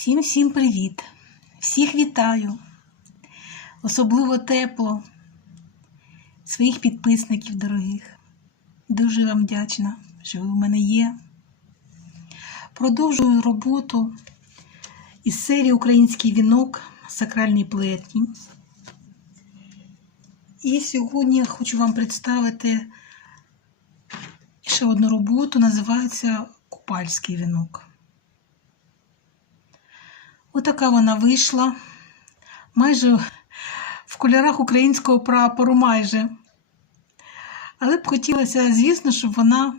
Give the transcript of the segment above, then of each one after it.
Всім всім привіт! Всіх вітаю! Особливо тепло своїх підписників дорогих. Дуже вам вдячна, що ви в мене є. Продовжую роботу із серії Український вінок сакральний плетінь. І сьогодні я хочу вам представити ще одну роботу, називається Купальський вінок. Отака вона вийшла майже в кольорах українського прапору, майже. Але б хотілося, звісно, щоб вона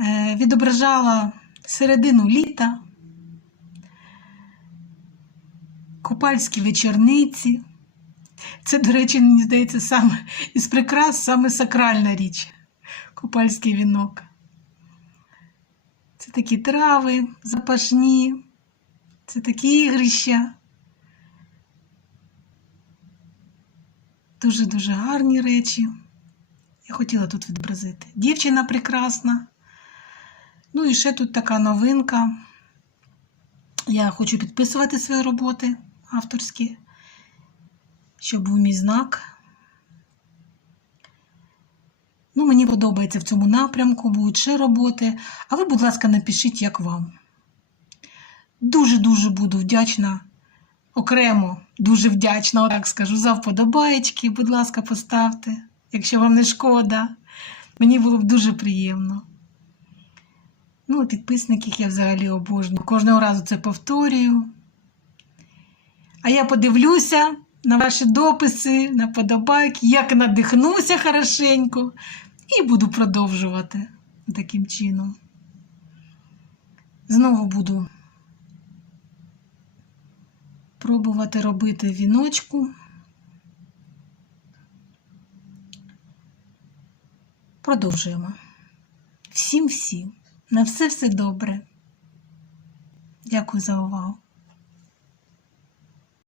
е, відображала середину літа, купальські вечорниці. Це, до речі, мені здається, саме із прикрас саме сакральна річ купальський вінок. Це такі трави запашні. Це такі ігрища. Дуже-дуже гарні речі. Я хотіла тут відобразити. Дівчина прекрасна. Ну і ще тут така новинка. Я хочу підписувати свої роботи авторські, щоб був мій знак. Ну, мені подобається в цьому напрямку, будуть ще роботи. А ви, будь ласка, напишіть, як вам. Дуже-дуже буду вдячна. Окремо, дуже вдячна, отак скажу, за вподобаєчки. Будь ласка, поставте, якщо вам не шкода. Мені було б дуже приємно. Ну, підписників я взагалі обожнюю. Кожного разу це повторюю. А я подивлюся на ваші дописи, на подобайки, як надихнуся хорошенько, і буду продовжувати таким чином. Знову буду пробувати робити віночку. Продовжуємо. Всім всім. На все все добре. Дякую за увагу.